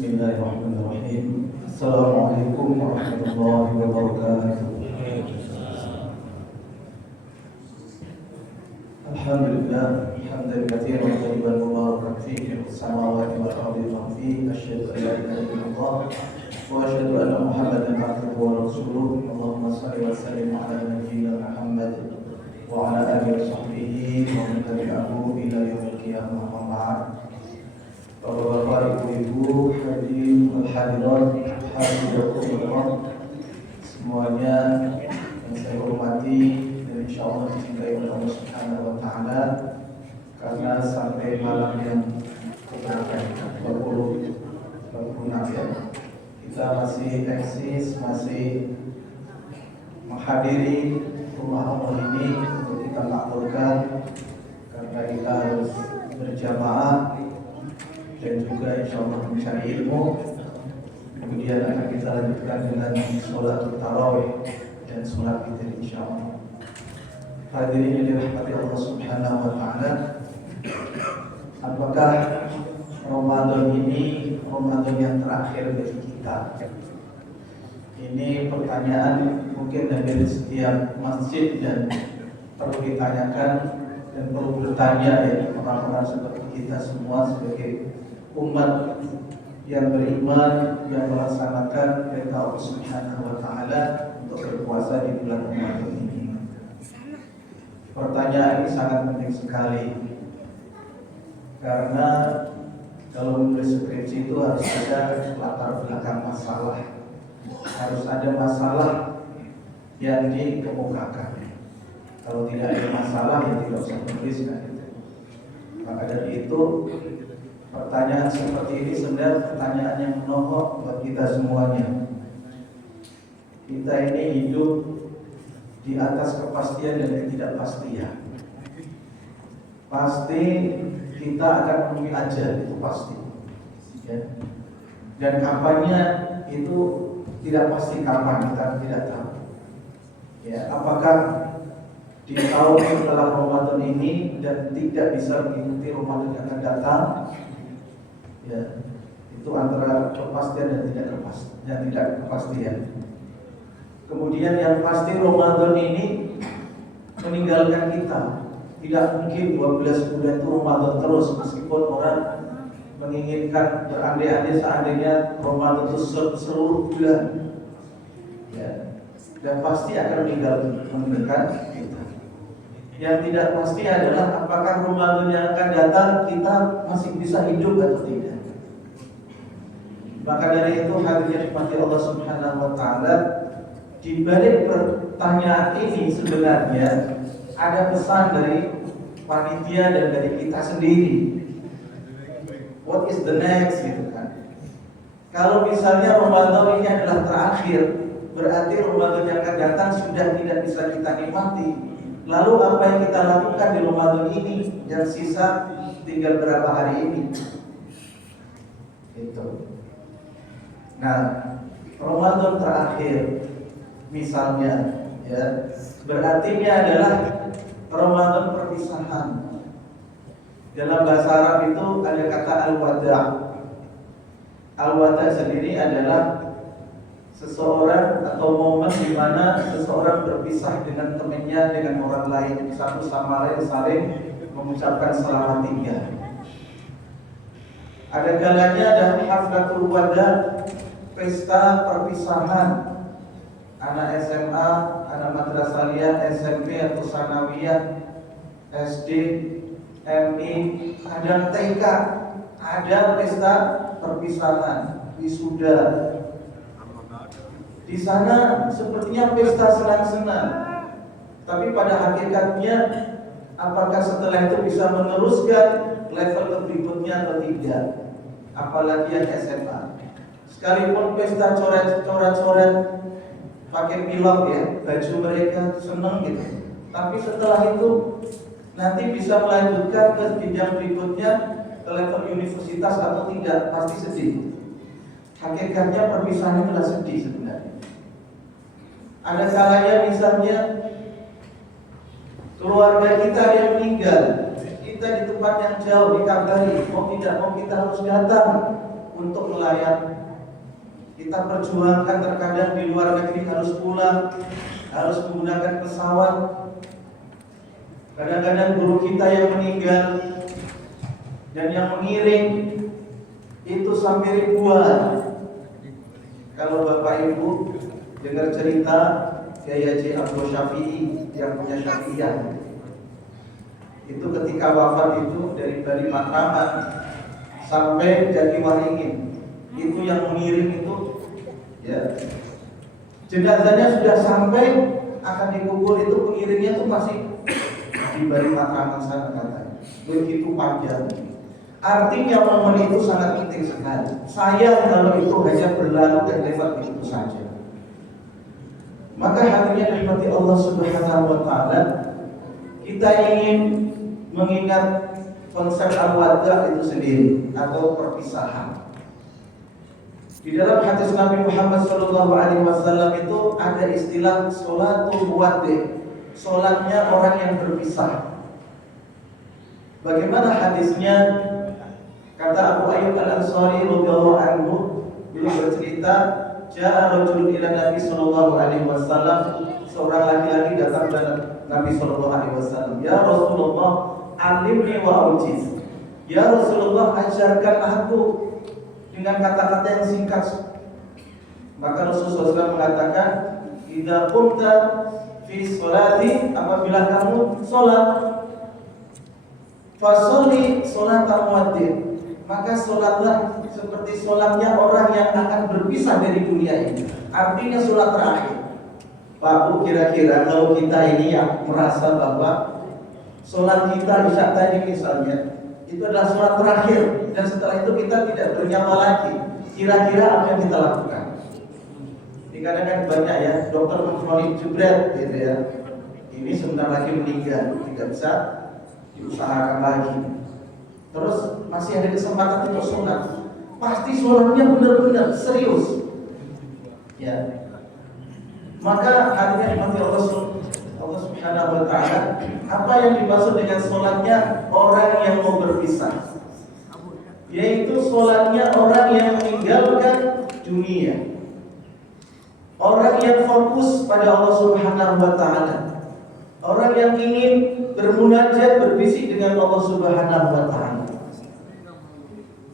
Bismillahirrahmanirrahim. Assalamualaikum warahmatullahi wabarakatuh. Alhamdulillah, hamdan katsiran tayyiban mubarakan fihi fis samawati wal ardi wa fihi asyhadu an la ilaha illallah wa asyhadu anna Muhammadan abduhu wa rasuluh. Allahumma shalli wa sallim ala nabiyyina Muhammad wa ala alihi wa sahbihi wa man tabi'ahu ila yaumil qiyamah. Bapak-bapak, ibu-ibu, hadirin wal hadirat, hadiratullah semuanya yang saya hormati dan insyaallah dicintai oleh Allah Subhanahu wa taala, karena sampai malam yang ke-40 ya, kita masih eksis, masih menghadiri rumah Allah ini untuk kita makmurkan, karena kita harus berjamaah dan juga insyaallah mencari ilmu. Kemudian akan kita lanjutkan dengan sholat tarawih dan sholat witir insyaallah. Hadirin yang dirahmati Allah Subhanahu wa taala, apakah Ramadan ini Ramadan yang terakhir bagi kita? Ini pertanyaan mungkin dari setiap masjid dan perlu ditanyakan dan perlu bertanya ya orang-orang seperti kita semua sebagai umat yang beriman, yang melaksanakan perintah Allah Subhanahu wa taala untuk berpuasa di bulan Ramadan ini. Pertanyaan ini sangat penting sekali, karena kalau menulis skripsi itu harus ada latar belakang masalah, harus ada masalah yang dikemukakan. Kalau tidak ada masalah ya tidak usah menuliskan. Maka dari itu pertanyaan seperti ini sebenarnya pertanyaan yang menohok buat kita semuanya. Kita ini hidup di atas kepastian dan ketidakpastian. Pasti kita akan menemui ajal, itu pasti ya. Dan kapannya itu tidak pasti kapan, kita tidak tahu ya. Apakah di tahun setelah Ramadan ini dan tidak bisa mengikuti Ramadan yang akan datang ya, itu antara kepastian dan tidak kepastian. Kemudian yang pasti Ramadan ini meninggalkan kita. Tidak mungkin 12 bulan itu Ramadan terus, meskipun orang menginginkan berandai-andai seandainya Ramadan itu seluruh bulan ya, dan pasti akan meninggalkan kita. Yang tidak pasti adalah apakah Ramadan yang akan datang kita masih bisa hidup atau tidak. Maka dari itu hadirin rahmati Allah Subhanahu wa taala, di balik pertanyaan ini sebenarnya ada pesan dari panitia dan dari kita sendiri. What is the next gitu kan? Kalau misalnya Ramadan ini adalah terakhir, berarti Ramadan yang akan datang sudah tidak bisa kita nikmati. Lalu apa yang kita lakukan di Ramadan ini yang sisa tinggal berapa hari ini? Itu. Nah, Ramadan terakhir misalnya ya, berarti ini adalah Ramadan perpisahan. Dalam bahasa Arab itu ada kata al-wada'. Al-wada' sendiri adalah seseorang atau momen di mana seseorang berpisah dengan temannya, dengan orang lain, satu sama lain saling mengucapkan selamat tinggal. Ada kalanya ada haflatul wada', pesta perpisahan. Anak SMA, anak madrasahiyah, SMP atau sanawiyah, SD, MI, ada TK, ada pesta perpisahan, wisuda. Di sana sepertinya pesta senang-senang, tapi pada hakikatnya apakah setelah itu bisa meneruskan level berikutnya atau tidak? Apalagi yang SMA. Sekalipun pesta coret-coret pakai pilok ya, baju mereka senang gitu, tapi setelah itu nanti bisa melanjutkan ke jenjang berikutnya, ke level universitas atau tidak, pasti sedih. Hakikatnya perpisahan itu adalah sedih sebenarnya. Ada kalanya misalnya keluarga kita yang meninggal, kita di tempat yang jauh dikabari, mau tidak mau kita harus datang untuk melayani. Kita perjuangkan terkadang di luar negeri harus pulang, harus menggunakan pesawat. Kadang-kadang guru kita yang meninggal dan yang mengiring itu sampai ribuan. Kalau Bapak Ibu dengar cerita Kiai Haji Abdul Syafi'i yang punya Syafi'iyah, itu ketika wafat itu dari Bali Matraman sampai Jatiwaringin, itu yang mengiring itu, ya, jenazahnya sudah sampai akan dikubur, itu pengiringnya itu masih di Bali Matraman sana katanya. Begitu panjang. Artinya momen itu sangat penting sekali. Sayang kalau itu hanya berlalu dan lewat begitu saja. Maka hatinya nikmati Allah Subhanahu wa taala, kita ingin mengingat konsep al-wada itu sendiri atau perpisahan. Di dalam hadis Nabi Muhammad SAW itu ada istilah sholatul muwaddi, sholatnya orang yang berpisah. Bagaimana hadisnya? Kata Abu Ayyub Al-Ansari radhiyallahu anhu, beliau bercerita, ja'a rajulun ila Nabi sallallahu alaihi wasallam, seorang laki-laki datang kepada Nabi sallallahu alaihi wasallam, ya Rasulullah, alimni wa aujiz. Ya Rasulullah, ajarkan aku dengan kata-kata yang singkat. Maka Rasulullah SAW mengatakan, idza qumta fi sholati, apabila kamu sholat, fasholli sholatal muwaddi', maka sholatlah seperti sholatnya orang yang akan berpisah dari dunia ini. Artinya sholat terakhir. Pak Bu, kira-kira kalau kita ini yang merasa bahwa sholat kita isya tadi misalnya itu adalah sholat terakhir, dan setelah itu kita tidak bernyawa lagi, kira-kira apa yang kita lakukan? Ini kadang-kadang banyak ya, dokter memfonis jebret gitu ya, ini sebentar lagi meninggal, tidak bisa diusahakan lagi. Terus masih ada kesempatan untuk sholat, pasti sholatnya benar-benar serius, ya. Maka hadirin mati Allah Subhanahu wa taala, apa yang dimaksud dengan sholatnya orang yang mau berpisah? Yaitu sholatnya orang yang meninggalkan dunia, orang yang fokus pada Allah Subhanahu wa taala, orang yang ingin bermunajat, berbisik dengan Allah Subhanahu wa taala.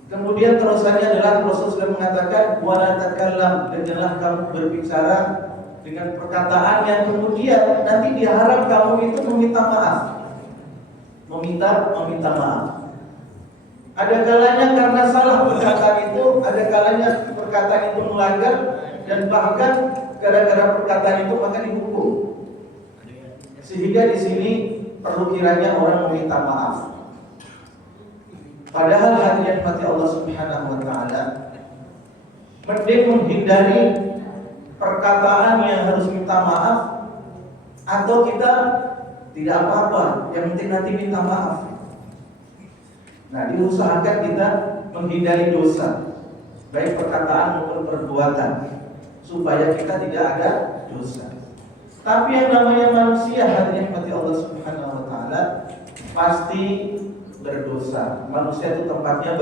Kemudian terusannya adalah Rasul sudah mengatakan wala takallam, dan janganlah kamu berbicara dengan perkataan yang kemudian nanti diharap kamu itu meminta maaf. Meminta maaf. Ada kalanya karena salah perkataan itu, ada kalanya perkataan itu melanggar, dan bahkan gara-gara perkataan itu maka dihukum. Sehingga di sini perlu kiranya orang meminta maaf. Padahal hadirin mati Allah Subhanahu wa taala, mending menghindari perkataan yang harus minta maaf, atau kita tidak apa-apa, yang penting nanti minta maaf. Nah, diusahakan kita menghindari dosa, baik perkataan maupun perbuatan, supaya kita tidak ada dosa. Tapi yang namanya manusia, hadirin mati Allah Subhanahu wa taala, pasti berdosa. Manusia itu tempatnya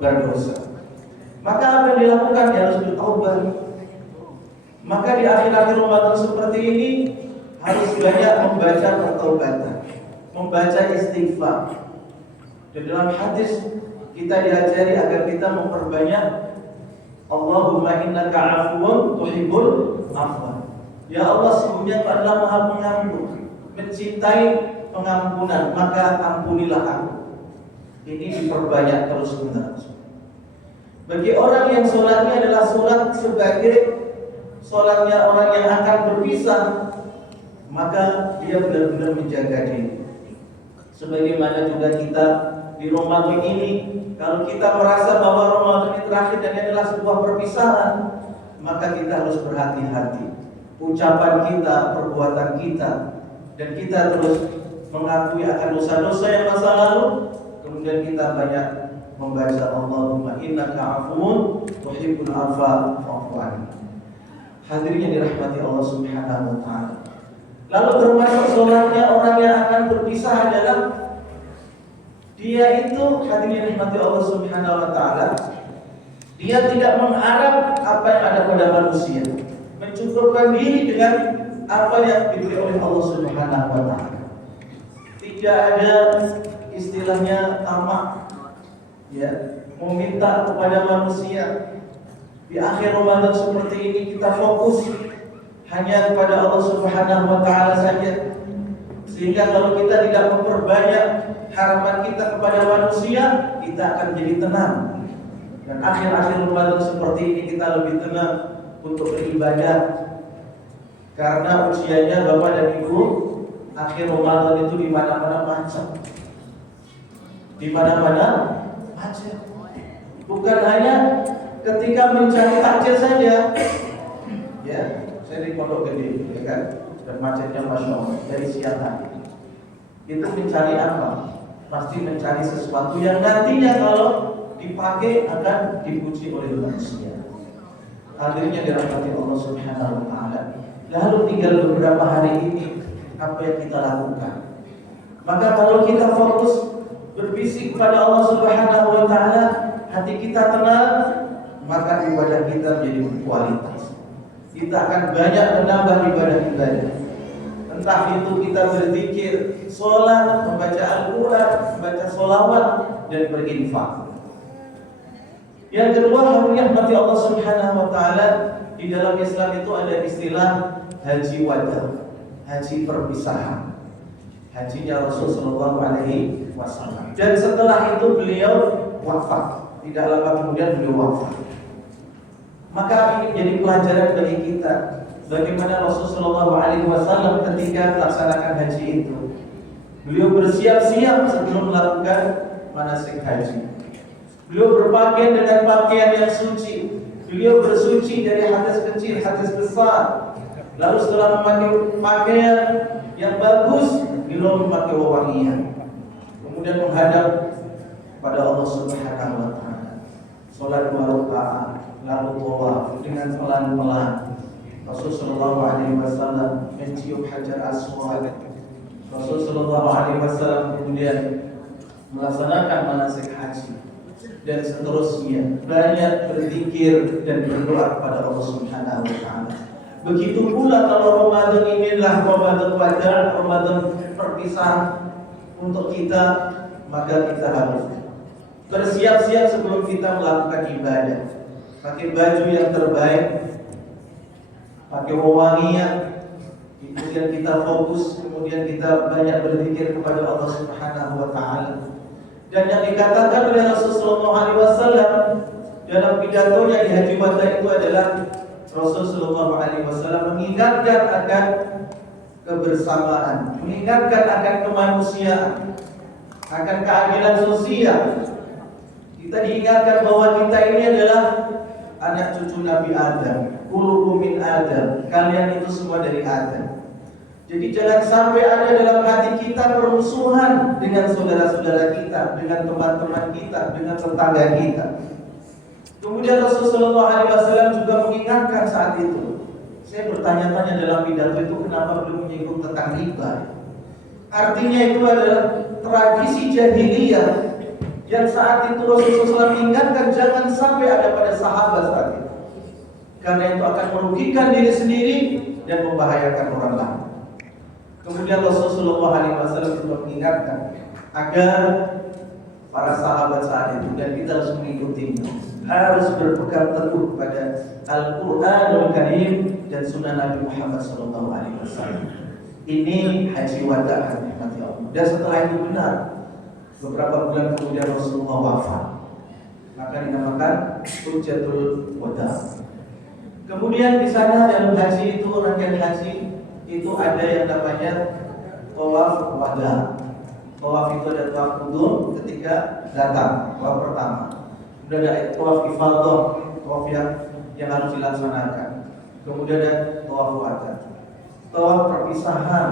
berdosa. Maka apa yang dilakukan? Dia harus bertaubat. Maka di akhir-akhir Ramadan seperti ini harus banyak membaca pertaubatan, membaca istighfar. Di dalam hadis kita diajari agar kita memperbanyak Allahumma innaka afuwun tuhibbul afwa. Ya Allah, sesungguhnya Engkau adalah Maha Pengampun, mencintai pengampunan, maka ampunilah aku. Ini diperbanyak terus-menerus. Bagi orang yang sholatnya adalah sholat sebagai sholatnya orang yang akan berpisah, maka dia benar-benar menjaga diri. Sebagaimana juga kita di Ramadan ini, kalau kita merasa bahwa Ramadan ini terakhir dan ini adalah sebuah perpisahan, maka kita harus berhati-hati. Ucapan kita, perbuatan kita, dan kita terus mengakui akan dosa-dosa yang masa lalu. Kemudian kita banyak membaca Allahumma innaka afuwun tuhibbul afwa fa'fu anni. Hadirin yang dirahmati Allah Subhanahu wa taala. Lalu termasuk sholatnya orang yang akan berpisah adalah dia itu, hadirin yang dirahmati Allah Subhanahu wa taala, Dia tidak mengharap apa yang ada pada manusia, mencukupkan diri dengan apa yang diberi oleh Allah Subhanahu wa taala. Tidak ada istilahnya tamak, ya, meminta kepada manusia. Di akhir Ramadan seperti ini kita fokus hanya kepada Allah Subhanahu wa taala saja. Sehingga kalau kita tidak memperbanyak harapan kita kepada manusia, kita akan jadi tenang. Dan akhir-akhir Ramadan seperti ini kita lebih tenang untuk beribadah. Karena ujiannya Bapak dan Ibu, akhir Ramadan itu di mana-mana macet. Di mana-mana macet. Bukan hanya ketika mencari takjil saja. Ya, saya di Pondok Gede, ya kan? Dan macetnya Masya Allah dari siang tadi. Itu mencari apa? Pasti mencari sesuatu yang nantinya kalau dipakai akan dipuji oleh manusia. Hadirnya dirahmati Allah Subhanahu wa taala. Lalu tinggal beberapa hari ini apa yang kita lakukan? Maka kalau kita fokus berbisik kepada Allah Subhanahu wa taala, hati kita tenang, maka ibadah kita menjadi berkualitas. Kita akan banyak menambah ibadah-ibadah. Entah itu kita berzikir, sholat, membaca Al-Quran, membaca sholawat, dan berinfak. Yang kedua, harusnya mati Allah Subhanahu wa taala. Di dalam Islam itu ada istilah haji wada, haji perpisahan. Hajinya Rasul sallallahu alaihi wasallam. Dan setelah itu beliau wafat. Tidak lama kemudian beliau wafat. Maka ini menjadi pelajaran bagi kita bagaimana Rasul sallallahu alaihi wasallam ketika melaksanakan haji itu. Beliau bersiap-siap sebelum melakukan manasik haji. Beliau berpakaian dengan pakaian yang suci. Beliau bersuci dari hadas kecil, hadas besar. Lalu setelah memakai pakaian yang bagus, beliau memakai wewangian. Kemudian menghadap pada Allah Subhanahu wa taala. Salat 2 rakaat, lalu tawaf dengan pelan-pelan. Rasul sallallahu alaihi wasallam mencium Hajar Aswad. Rasul sallallahu alaihi wasallam kemudian melaksanakan manasik haji. Dan seterusnya banyak berzikir dan berdoa kepada Allah Subhanahu wa taala. Begitu pula kalau Ramadan inilah Ramadan wada, Ramadan perpisahan untuk kita, maka kita harus bersiap-siap sebelum kita melakukan ibadah. Pakai baju yang terbaik, pakai wewangian, kemudian kita fokus, kemudian kita banyak berzikir kepada Allah Subhanahu wa taala. Dan yang dikatakan oleh Rasulullah SAW dalam pidatonya di Haji Wada itu adalah Rasulullah SAW mengingatkan akan kebersamaan, mengingatkan akan kemanusiaan, akan keadilan sosial. Kita diingatkan bahwa kita ini adalah anak cucu Nabi Adam, kullukum min Adam, kalian itu semua dari Adam. Jadi jangan sampai ada dalam hati kita permusuhan dengan saudara-saudara kita, dengan teman-teman kita, dengan tetangga kita. Kemudian Rasulullah SAW juga mengingatkan saat itu. Saya bertanya-tanya dalam pidato itu kenapa belum menyinggung tentang riba. Artinya itu adalah tradisi jahiliyah yang saat itu Rasulullah SAW mengingatkan jangan sampai ada pada sahabat saat itu. Karena itu akan merugikan diri sendiri dan membahayakan orang lain. Kemudian Rasulullah SAW juga mengingatkan agar para sahabat saat itu dan kita harus mengikutinya, harus berpegang teguh pada Al-Quranul Karim dan Sunnah Nabi Muhammad SAW. Ini haji wada, nikmati Allah. Dan setelah itu benar, beberapa bulan kemudian Rasulullah wafat, maka dinamakan Hujjatul Wada. Kemudian di sana dalam haji itu, rangkaian haji itu ada yang namanya tawaf wada. Tawaf itu ada tawaf qudum ketika datang, tawaf pertama. Kemudian ada tawaf ifadah, tawaf yang harus dilaksanakan. Kemudian ada tawaf wada. Tawaf perpisahan,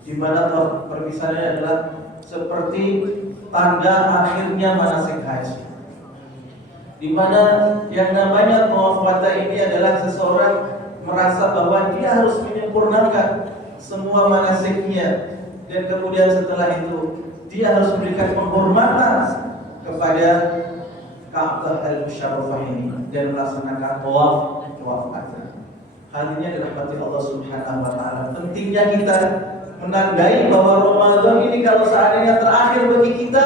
di mana tawaf perpisahannya adalah seperti tanda akhirnya manasik haji. Di mana yang namanya tawaf wada ini adalah seseorang merasa bahwa dia harus menyempurnakan semua manasiknya, dan kemudian setelah itu dia harus memberikan penghormatan kepada Ka'bah al-Musharrafah ini dan melaksanakan tawaf aja. Hadirin dirahmati Allah Subhanahu wa taala. Pentingnya kita menandai bahwa Ramadan ini kalau seandainya terakhir bagi kita,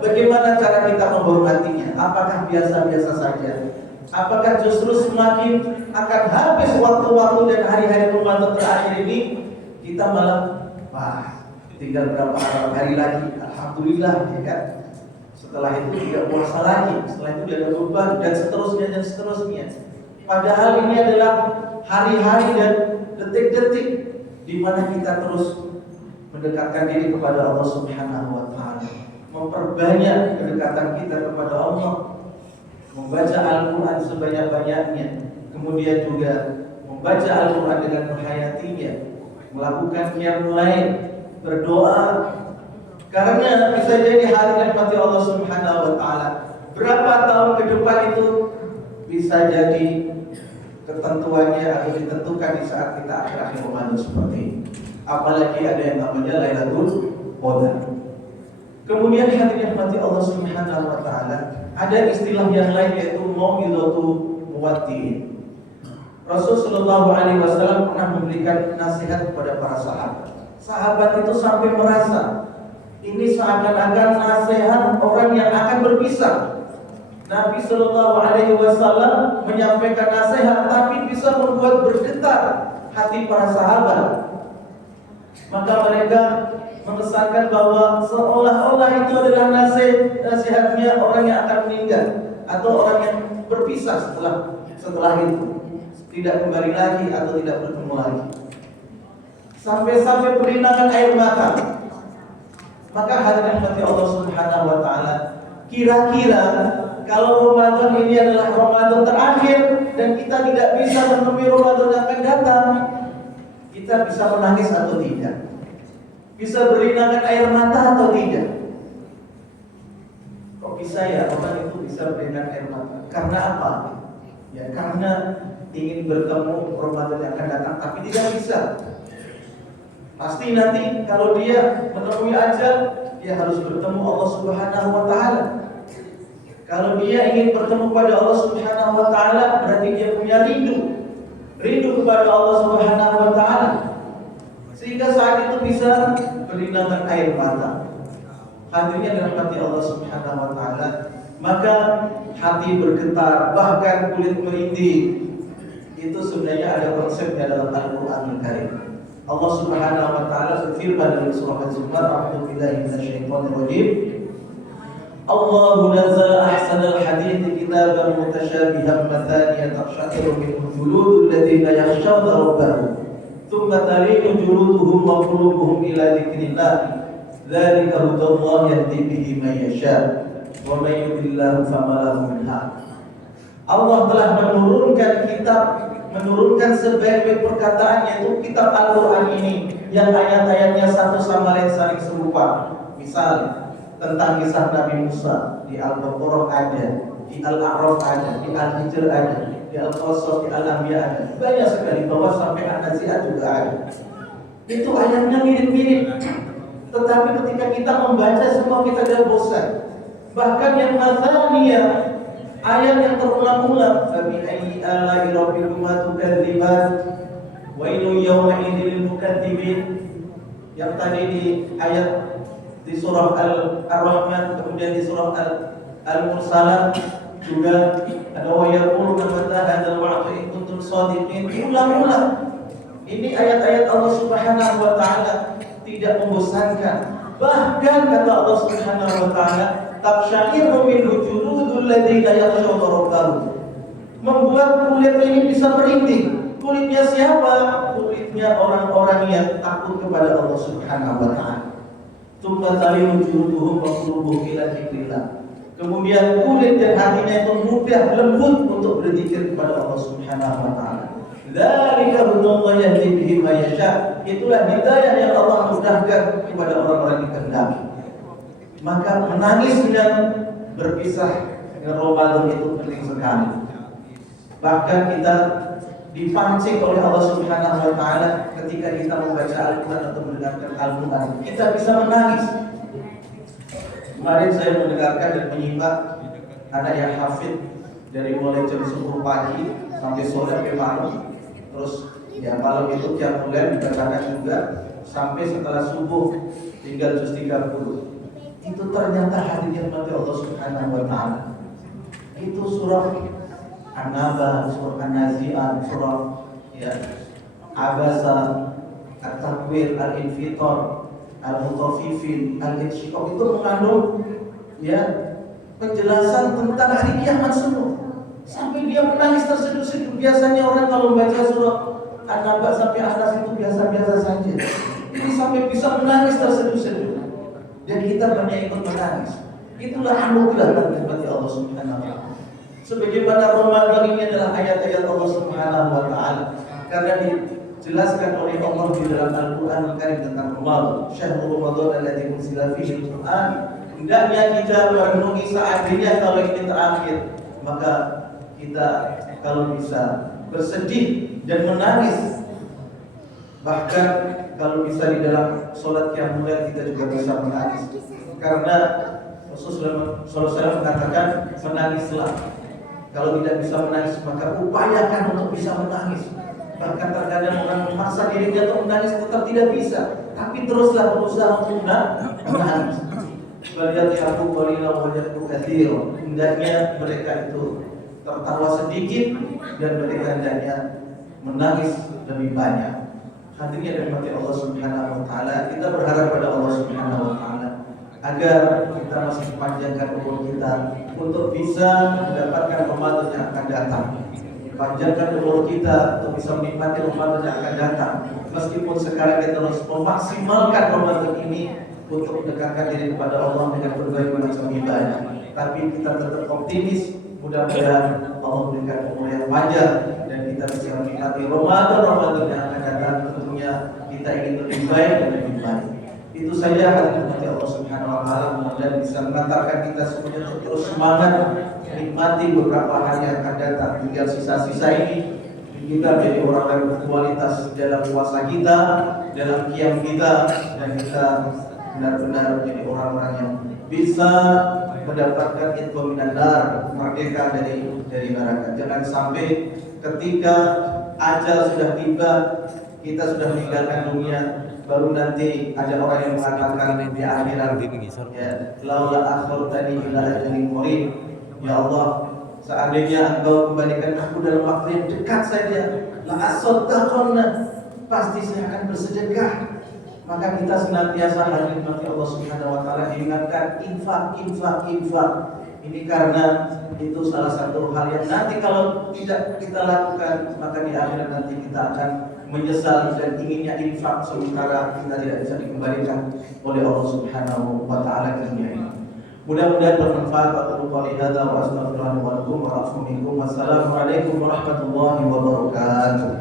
bagaimana cara kita menghormatinya? Apakah biasa-biasa saja? Apakah justru semakin akan habis waktu-waktu dan hari-hari Ramadan terakhir ini kita malah tinggal berapa hari lagi, alhamdulillah, ya kan? Setelah itu tidak puasa lagi, setelah itu dia ada beban dan seterusnya. Padahal ini adalah hari-hari dan detik-detik di mana kita terus mendekatkan diri kepada Allah Subhanahu wa taala, memperbanyak kedekatan kita kepada Allah, membaca Al-Qur'an sebanyak-banyaknya, kemudian juga membaca Al-Qur'an dengan menghayatinya, melakukan qiyamul lail, berdoa. Karena bisa jadi hadirin rahmati Allah Subhanahu wa taala, berapa tahun ke depan itu bisa jadi ketentuannya atau ditentukan di saat kita akhir-akhir Ramadan seperti ini. Apalagi ada yang namanya Lailatul Qadar. Kemudian hadirin rahmati Allah Subhanahu wa taala, ada istilah yang lain yaitu mau'izatu muwaddi'in. Rasul sallallahu alaihi wasallam pernah memberikan nasihat kepada para sahabat. Sahabat itu sampai merasa ini seakan-akan nasihat orang yang akan berpisah. Nabi sallallahu alaihi wasallam menyampaikan nasihat tapi bisa membuat bergetar hati para sahabat. Maka mereka mengesankan bahwa seolah-olah itu adalah nasihatnya orang yang akan meninggal atau orang yang berpisah setelah itu, tidak kembali lagi atau tidak bertemu lagi. Sampai berinangan air mata. Maka hadirin rahmati Allah Subhanahu wa taala, kira-kira kalau Ramadan ini adalah Ramadan terakhir dan kita tidak bisa menemui Ramadan yang akan datang, kita bisa menangis atau tidak? Bisa berinangan air mata atau tidak? Kok bisa ya orang itu bisa berinangan air mata? Karena apa? Ya karena ingin bertemu Ramadan yang akan datang tapi tidak bisa. Pasti nanti kalau dia menemui ajal, dia harus bertemu Allah Subhanahu wa taala. Kalau dia ingin bertemu pada Allah Subhanahu wa taala, berarti dia punya rindu kepada Allah Subhanahu wa taala. Sehingga saat itu bisa berinangan air mata. Hadirin dirahmati Allah Subhanahu wa taala, maka hati bergetar, bahkan kulit merinding. Itu sebenarnya ada konsepnya dalam Al-Qur'anul Karim. Allah Subhanahu wa taala berfirman dalam surah Az-Zumar, "A'udzu billahi minasyaitonir rajim. Allahu nazzala ahsanal hadithi kitaban mutasyabihan mathaniya taqsha'iru minhu juludul ladzina yakhshawna rabbahum thumma talinu juluduhum wa qulubuhum ila dzikrillah. Dzalika hudallahi yahdi bihi man yasha wa may yudlillahu fama lahu min had." Allah telah menurunkan sebaik-baik perkataan, yaitu kitab Al-Quran ini yang ayat-ayatnya satu sama lain saling serupa. Misalnya tentang kisah Nabi Musa di Al-Baqarah ada, di Al-A'raf ada, di Al-Hijr ada, di Al-Qasas, di Al-Anbiya ada. Banyak sekali, bahwa sampai An-Nazi'at juga ada. Itu ayatnya mirip-mirip, tetapi ketika kita membaca semua kita tidak bosan. Bahkan yang mathaniyah, ayat yang terulang-ulang, fabi'ayyi ala'i rabbikuma tukadziban wailun yawma idzil lil mukadzibin, yang tadi di ayat di surah Ar-Rahman, kemudian di surah Al-Mursalat juga ada wa yaquluna mata hadzal wa'du in kuntum shadiqin. Ulang-ulang. Ini ayat-ayat Allah Subhanahu wa taala tidak membosankan. Bahkan kata Allah Subhanahu wa taala, taqsha'iru minhu juludul ladzina yakhshawna rabbahum, membuat kulit ini bisa merinding. Kulitnya siapa? Kulitnya orang-orang yang takut kepada Allah Subhanahu wa taala. Tsumma talinu juluduhum wa qulubuhum ila dzikrillah. Kemudian kulit dan hatinya itu mudah lembut untuk berzikir kepada Allah Subhanahu wa taala. Dzalika hudallahi yahdi bihi man yasha. Itulah hidayah yang Allah mudahkan kepada orang-orang yang kehendaki. Maka menangis dan berpisah dengan Ramadan itu penting sekali. Bahkan kita dipancing oleh Allah Subhanahu wa taala ketika kita membaca Al-Qur'an atau mendengarkan Al-Qur'an, kita bisa menangis. Kemarin saya mendengarkan dan menyimak anak yang hafid dari mulai jam 10 pagi sampai sore sampai malam, terus ya malam itu qiyamul lail dibacakan juga sampai setelah subuh tinggal juz 30. Itu ternyata hadirin mati Allah Subhanahu wa taala. Itu surah An-Naba, surah An-Nazi'at, surah ya Abasa, At-Takwir, Al-Infitar, Al-Mutaffifin, Al-Insyiqaq, itu mengandung ya penjelasan tentang hari kiamat semua. Sampai dia menangis terseduh-seduh. Biasanya orang kalau membaca surah An-Naba sampai atas itu biasa-biasa saja. Ini sampai bisa menangis terseduh-seduh. Dan kita banyak ikut menangis. Itulah anugerah dan nikmat Allah Subhanahu wa taala. Sebagaimana Ramadan ini adalah ayat-ayat Allah Subhanahu wa taala. Karena dijelaskan oleh Allah di dalam Al-Qur'an Al-Karim tentang Ramadan. Syahrul Ramadan alladzi unzila fihi al-Qur'an. Hendaknya kita merenungi seandainya kalau ini terakhir, maka kita kalau bisa bersedih dan menangis. Bahkan kalau bisa di dalam sholat qiyamul lail kita juga bisa menangis. Karena Rasulullah SAW mengatakan menangislah. Kalau tidak bisa menangis maka upayakan untuk bisa menangis. Bahkan terkadang orang memaksa dirinya untuk menangis tetap tidak bisa, tapi teruslah berusaha untuk menangis. Waliyadhaku qalilan wa yabku katsiran. Hendaknya mereka itu tertawa sedikit dan mereka hendaknya menangis lebih banyak. Hadirin yang dirahmati Allah Subhanahu wa taala, kita berharap pada Allah Subhanahu wa taala agar kita masih panjangkan umur kita untuk bisa mendapatkan Ramadan yang akan datang. Panjangkan umur kita untuk bisa menikmati Ramadan yang akan datang. Meskipun sekarang kita harus memaksimalkan Ramadan ini untuk mendekatkan diri kepada Allah dengan berbagai macam ibadah, tapi kita tetap optimis. Mudah-mudahan Allah memberikan umur yang panjang dan kita bisa menikmati Ramadan yang akan datang. Tentunya kita ingin lebih baik dan lebih baik. Itu saja hadirin Allah Subhanahu wa taala, mudah-mudahan bisa mengantarkan kita semuanya untuk terus semangat menikmati beberapa hari yang akan datang. Tinggal sisa-sisa ini kita menjadi orang yang berkualitas dalam puasa kita, dalam qiyam kita, dan kita benar-benar menjadi orang-orang yang bisa mendapatkan itqu minan nar, merdeka dari neraka. Jangan sampai ketika ajal sudah tiba, kita sudah meninggalkan dunia, baru nanti ada orang yang mengatakan di akhirat, ya, laula akhartani ila ajalin qarib, ya Allah, seandainya Engkau kembalikan aku dalam waktu yang dekat saja, la asaddaqanna, pasti saya akan bersedekah. Maka kita senantiasa hadirin Allah Subhanahu wa taala diingatkan infak. Ini karena itu salah satu hal yang nanti kalau tidak kita lakukan, maka di akhirat nanti kita akan menyesal dan inginnya infak sementara kita tidak bisa dikembalikan oleh Allah Subhanahu wa taala ke dunia ini. Mudah-mudahan bermanfaat. Aku qouli hadza wa astaghfirullaha wa lakum wa afu minkum. Wassalamualaikum warahmatullahi wabarakatuh.